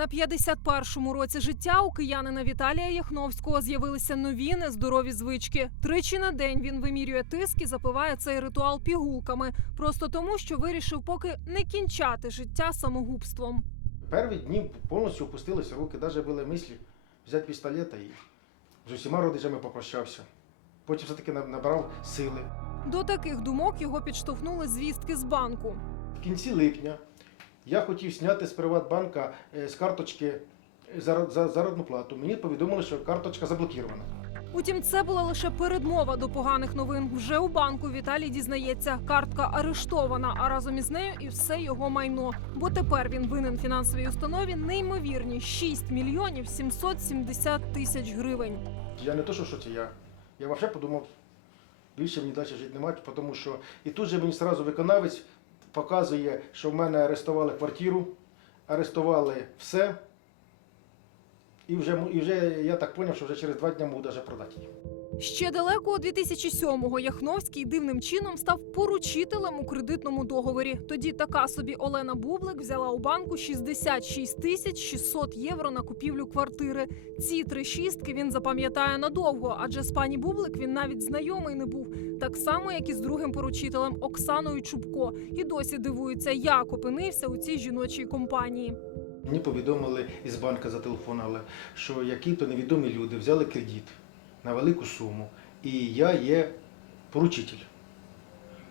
На 51-му році життя у киянина Віталія Яхновського з'явилися нові нездорові звички. Тричі на день він вимірює тиск і запиває цей ритуал пігулками, просто тому, що вирішив поки не кінчати життя самогубством. Перві дні повністю опустилися руки, навіть були мислі взяти пістолета і з усіма родичами попрощався. Потім все-таки набрав сили. До таких думок його підштовхнули звістки з банку. В кінці липня я хотів зняти з Приватбанка е, з карточки за, за заробітну плату. Мені повідомили, що карточка заблокірована. Утім, це була лише передмова до поганих новин. Вже у банку Віталій дізнається, картка арештована, а разом із нею і все його майно. Бо тепер він винен фінансовій установі неймовірні 6 мільйонів 770 тисяч гривень. Я не то, що це я. Я взагалі подумав, більше мені далі жити немає, тому що і тут же мені одразу виконавець показує, що в мене арестували квартиру, арестували все. І вже, і вже я так зрозумів, що вже через два дні можу навіть продати її. Ще далеко у 2007-го Яхновський дивним чином став поручителем у кредитному договорі. Тоді така собі Олена Бублик взяла у банку 66 тисяч 600 євро на купівлю квартири. Ці три шістки він запам'ятає надовго, адже з пані Бублик він навіть знайомий не був. Так само, як і з другим поручителем Оксаною Чубко. І досі дивується, як опинився у цій жіночій компанії. Мені повідомили із банка зателефонували, що які-то невідомі люди взяли кредит на велику суму, і я є поручитель.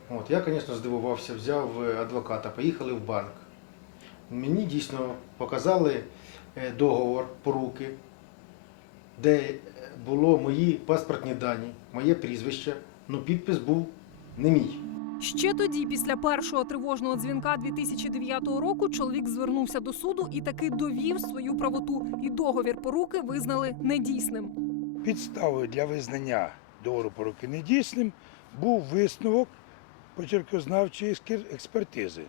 От, я, звісно, здивувався, взяв е, адвоката, поїхали в банк. Мені дійсно показали е, договор поруки, де е, було мої паспортні дані, моє прізвище, але підпис був не мій. Ще тоді, після першого тривожного дзвінка 2009 року, чоловік звернувся до суду і таки довів свою правоту. І договір поруки визнали недійсним. Підставою для визнання договору поруки недійсним був висновок почеркознавчої експертизи.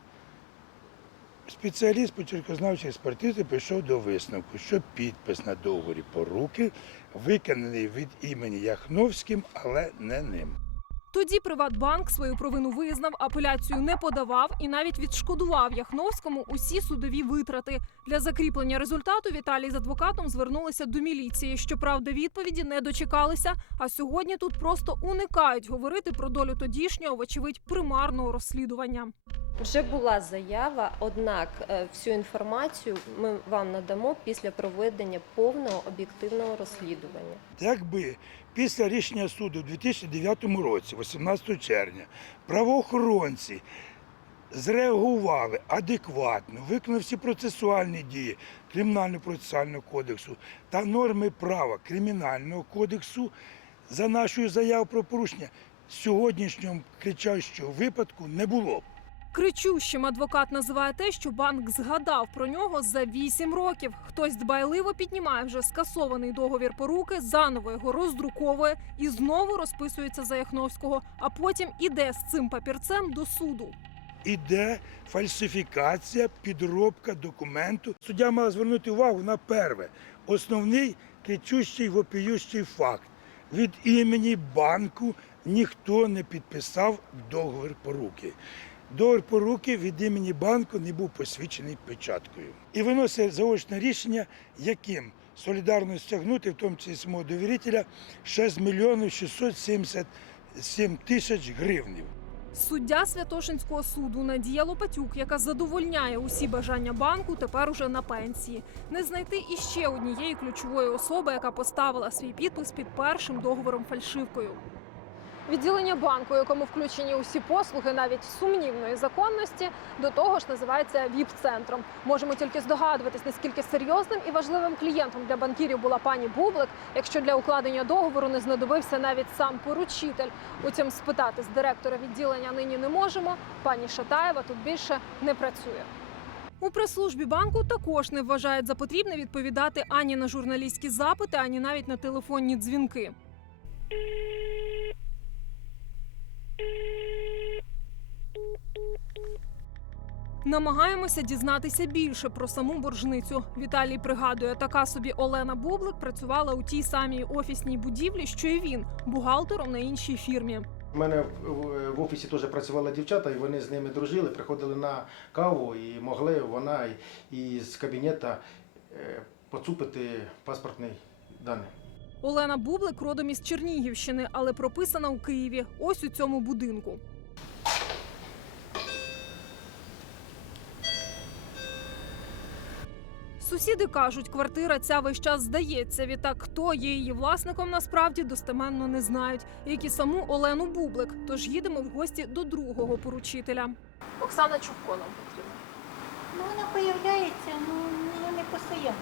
Спеціаліст почеркознавчої експертизи прийшов до висновку, що підпис на договорі поруки виконаний від імені Яхновським, але не ним. Тоді Приватбанк свою провину визнав, апеляцію не подавав і навіть відшкодував Яхновському усі судові витрати. Для закріплення результату Віталій з адвокатом звернулися до міліції. Щоправда, відповіді не дочекалися. А сьогодні тут просто уникають говорити про долю тодішнього, вочевидь, примарного розслідування. Вже була заява, однак е, всю інформацію ми вам надамо після проведення повного об'єктивного розслідування. Якби після рішення суду у 2009 році, 18 червня, правоохоронці зреагували адекватно, виконали всі процесуальні дії Кримінально-процесуального кодексу та норми права Кримінального кодексу за нашою заявою про порушення, сьогоднішнього кричащого випадку не було. б. Кричущим адвокат називає те, що банк згадав про нього за 8 років. Хтось дбайливо піднімає вже скасований договір поруки, заново його роздруковує і знову розписується за Яхновського, а потім іде з цим папірцем до суду. іде фальсифікація, підробка документу. Суддя має звернути увагу на перше. Основний кричущий вопіющий факт. Від імені банку ніхто не підписав договір поруки. Договір поруки від імені банку не був посвідчений печаткою. І виносить заочне рішення, яким солідарно стягнути, в тому числі самого довірителя, 6 мільйонів 677 тисяч гривнів. Суддя Святошинського суду Надія Лопатюк, яка задовольняє усі бажання банку, тепер уже на пенсії. Не знайти іще однієї ключової особи, яка поставила свій підпис під першим договором фальшивкою. Відділення банку, якому включені усі послуги, навіть сумнівної законності, до того ж називається ВІП-центром. Можемо тільки здогадуватись, наскільки серйозним і важливим клієнтом для банкірів була пані Бублик, якщо для укладення договору не знадобився навіть сам поручитель. Утім, спитати з директора відділення нині не можемо. Пані Шатаєва тут більше не працює. У прес-службі банку також не вважають за потрібне відповідати ані на журналістські запити, ані навіть на телефонні дзвінки. Намагаємося дізнатися більше про саму боржницю. Віталій пригадує, така собі Олена Бублик працювала у тій самій офісній будівлі, що і він, бухгалтером на іншій фірмі. У мене в, офісі теж працювали дівчата, і вони з ними дружили, приходили на каву і могли вона і, і з кабінету е, поцупити паспортні дані. Олена Бублик родом із Чернігівщини, але прописана у Києві. Ось у цьому будинку. Сусіди кажуть, квартира ця весь час здається. Відтак, хто є її власником, насправді достеменно не знають, як і саму Олену Бублик. Тож їдемо в гості до другого поручителя. Оксана Чубко нам потрібна. Ну, вона появляється, ну не- не постійно.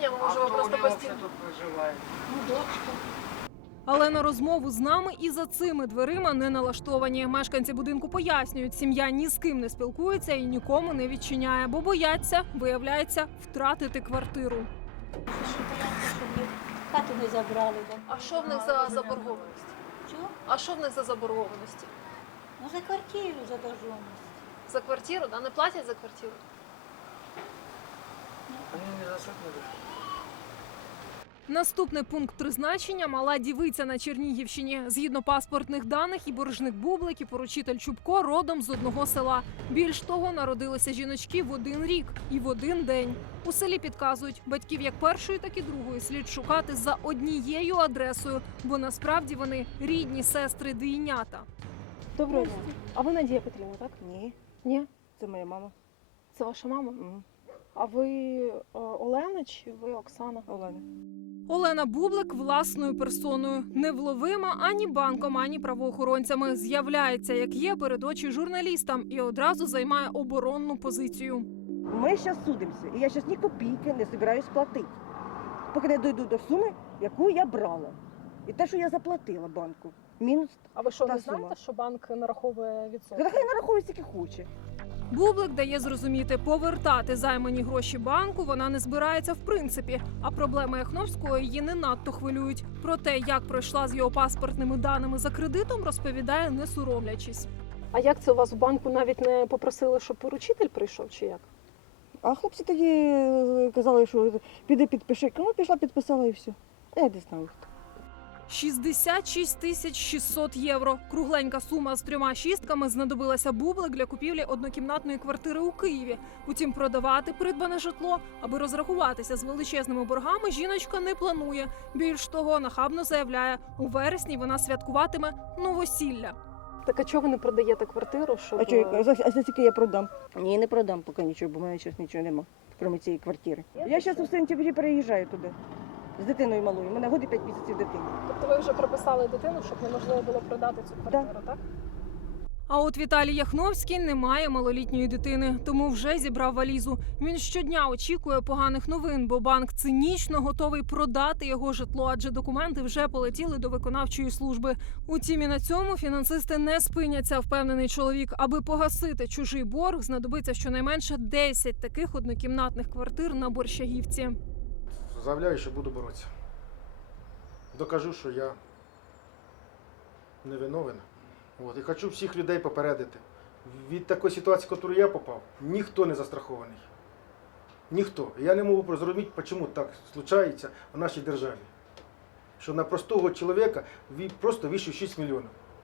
Ні, ну можливо, просто постійно. Ну, дочка. Але на розмову з нами і за цими дверима не налаштовані. Мешканці будинку пояснюють, сім'я ні з ким не спілкується і нікому не відчиняє, бо бояться, виявляється, втратити квартиру. Хату не забрали. А що в них за заборгованість? Чого? А що в них за заборгованості? Ну, за квартиру задовженість. За квартиру, да? Не платять за квартиру? Наступний пункт призначення мала дівиця на Чернігівщині. Згідно паспортних даних і боржник Бублик, і поручитель Чубко родом з одного села. Більш того, народилися жіночки в один рік і в один день. У селі підказують, батьків як першої, так і другої слід шукати за однією адресою, бо насправді вони рідні сестри двійнята. Доброго дня. А ви Надія Петрівна, так? Ні, Ні. це моя мама Це ваша мама? Мгм. А ви е, Олена чи ви Оксана? Олена. Олена Бублик власною персоною невловима ані банком, ані правоохоронцями. З'являється, як є перед очі журналістам, і одразу займає оборонну позицію. Ми зараз судимося, і я зараз ні копійки не збираюсь платити, поки не дойду до суми, яку я брала. І те, що я заплатила банку. Мінус. А ви що Та не сума. знаєте, що банк нараховує відсотки? Та хай нарахує скільки хоче. Бублик дає зрозуміти, повертати займані гроші банку вона не збирається в принципі. А проблеми Яхновського її не надто хвилюють. Про те, як пройшла з його паспортними даними за кредитом, розповідає, не соромлячись. А як це у вас в банку навіть не попросили, щоб поручитель прийшов, чи як? А хлопці тоді е, казали, що піди підпиши. Ну, пішла, підписала і все. А Я хто. 66 тисяч 600 євро. Кругленька сума з трьома шістками знадобилася бублик для купівлі однокімнатної квартири у Києві. Утім, продавати придбане житло, аби розрахуватися з величезними боргами, жіночка не планує. Більш того, нахабно заявляє, у вересні вона святкуватиме новосілля. Так а чого ви не продаєте квартиру, щоб А що, е, за, а за скільки я продам? Ні, не продам поки нічого, бо в мене зараз нічого нема, крім цієї квартири. Я зараз у сентябрі переїжджаю туди. З дитиною малою. У мене годи 5 місяців дитини. Ви вже прописали дитину, щоб неможливо було продати цю квартиру, так? А от Віталій Яхновський не має малолітньої дитини, тому вже зібрав валізу. Він щодня очікує поганих новин, бо банк цинічно готовий продати його житло, адже документи вже полетіли до виконавчої служби. Утім, і на цьому фінансисти не спиняться. Впевнений чоловік, аби погасити чужий борг, знадобиться щонайменше 10 таких однокімнатних квартир на борщагівці. Заявляю, що буду боротися. Докажу, що я невиновен. От. І хочу всіх людей попередити. Від такої ситуації, в яку я попав, ніхто не застрахований. Ніхто. Я не можу зрозуміти, чому так случається в нашій державі. Що на простого чоловіка ві- просто вішують 6 мільйонів.